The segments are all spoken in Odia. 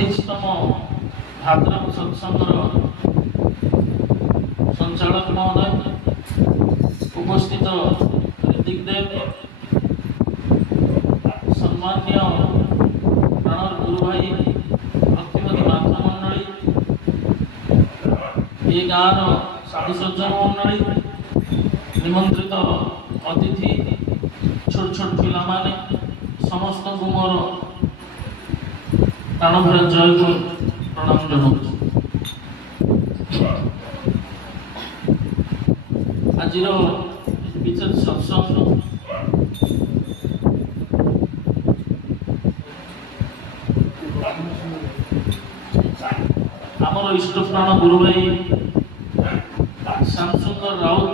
28তম ভাদ্রব সৎসঙ্গর সঞ্চালক মহোদয়, উপস্থিত ঋতিকদেব, সম্মানীয় প্রাণর গুরু ভাই, ভক্তিমতী মাতৃ মণ্ডলী, এই গাঁর সাধু সজ্জন মণ্ডলী, নিমন্ত্রিত অতিথি, ছোট ছোট পিলাମାନେ ସମସ୍ତଙ୍କୁ ମୋର ପ୍ରାଣଭରା ଜୟକୁ ପ୍ରଣାମ ଜଣାଉଛି। ଆଜିର ବିଶେଷ ସତ୍ସଙ୍ଗ ଆମର ଇଷ୍ଟ ପ୍ରାଣ ଗୁରୁ ଭାଇ ଶ୍ୟାମସୁନ୍ଦର ରାଉତ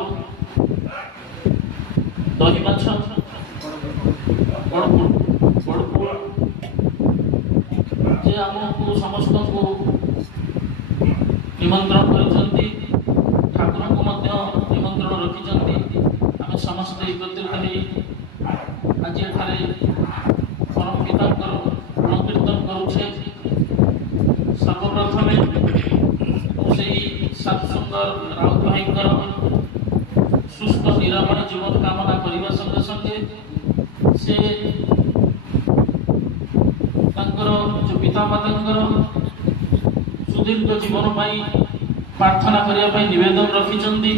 ଦହି ମାଛ ବଡ଼ପୁର ଯେ ଆମକୁ ସମସ୍ତଙ୍କୁ ନିମନ୍ତ୍ରଣ କରିଛନ୍ତି, ଠାକୁରଙ୍କୁ ମଧ୍ୟ ନିମନ୍ତ୍ରଣ ରଖିଛନ୍ତି। ଆମେ ସମସ୍ତେ ଏକତ୍ରିତ ହୋଇ ଆଜି ଏଠାରେ ପରମ ପିତାଙ୍କର ଗୁଣକୀର୍ତ୍ତନ କରୁଛେ। ସର୍ବପ୍ରଥମେ ମୁଁ ସେହି ଶ୍ୟାମସୁନ୍ଦର ରାଉତ ଭାଇଙ୍କର ସୁସ୍ଥ ନିରାମୟ ଜୀବନ କାମନା କରିବା ସଙ୍ଗେ ସଙ୍ଗେ ସେ ତାଙ୍କର ଯେଉଁ ପିତାମାତାଙ୍କର ସୁଦୀର୍ଘ ଜୀବନ ପାଇଁ ପ୍ରାର୍ଥନା କରିବା ପାଇଁ ନିବେଦନ ରଖିଛନ୍ତି।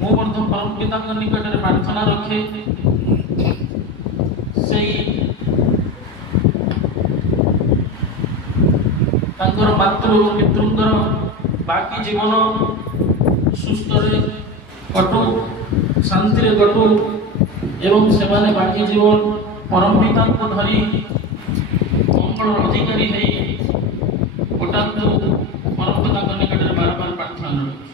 ମୁଁ ମଧ୍ୟ ପରମ ପିତାଙ୍କ ନିକଟରେ ପ୍ରାର୍ଥନା ରଖେ ସେଇ ତାଙ୍କର ମାତୃ ପିତୃଙ୍କର ବାକି ଜୀବନ ସୁସ୍ଥରେ କଟୁ, ଶାନ୍ତିରେ କଟୁ ଏବଂ ସେମାନେ ବାକି ଜୀବନ ପରମ ପିତାଙ୍କୁ ଧରି ମଙ୍ଗଳ ଅଧିକାରୀ ହେଇ ଗୋଟାନ୍ତୁ ପରମ ପିତାଙ୍କ ନିକଟରେ ବାରବାର ପ୍ରାର୍ଥନା ରଖୁଛି।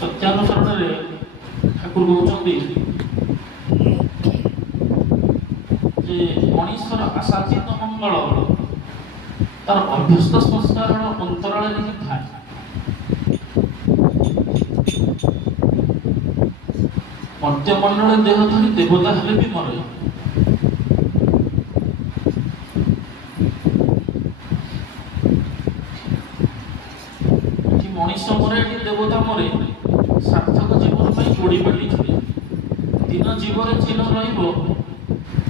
ସତ୍ୟାନୁସରଣରେ ଠାକୁର କହୁଛନ୍ତି ଯେ ମଣିଷର ଆଶାତୀତ ମଙ୍ଗଳ ତାର ଅଭ୍ୟସ୍ତ ସଂସ୍କାରର ଅନ୍ତରାଳରେ ହିଁ ଥାଏ। ମର୍ତ୍ତ୍ୟମଣ୍ଡଳେ ଦେହ ଧରି ଦେବତା ହେଲେ ବି ମରେ। ଏଠି ମଣିଷ ମରେ, ଏଠି ଦେବତା ମରେ। ସାର୍ଥକ ଜୀବନ ପାଇଁ ଗୋଡ଼ି ବାଟି ଛୁଡ଼େ। ଦିନ ଜୀବରେ ଚିହ୍ନ ରହିବ,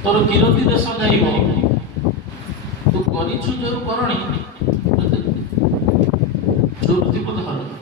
ତୋର କିରତି ଦେଶ ଗାଇବ। ତୁ କରିଛୁ ଯୋଉ କରଣି, ଜ୍ୟୋତିପ ଧର।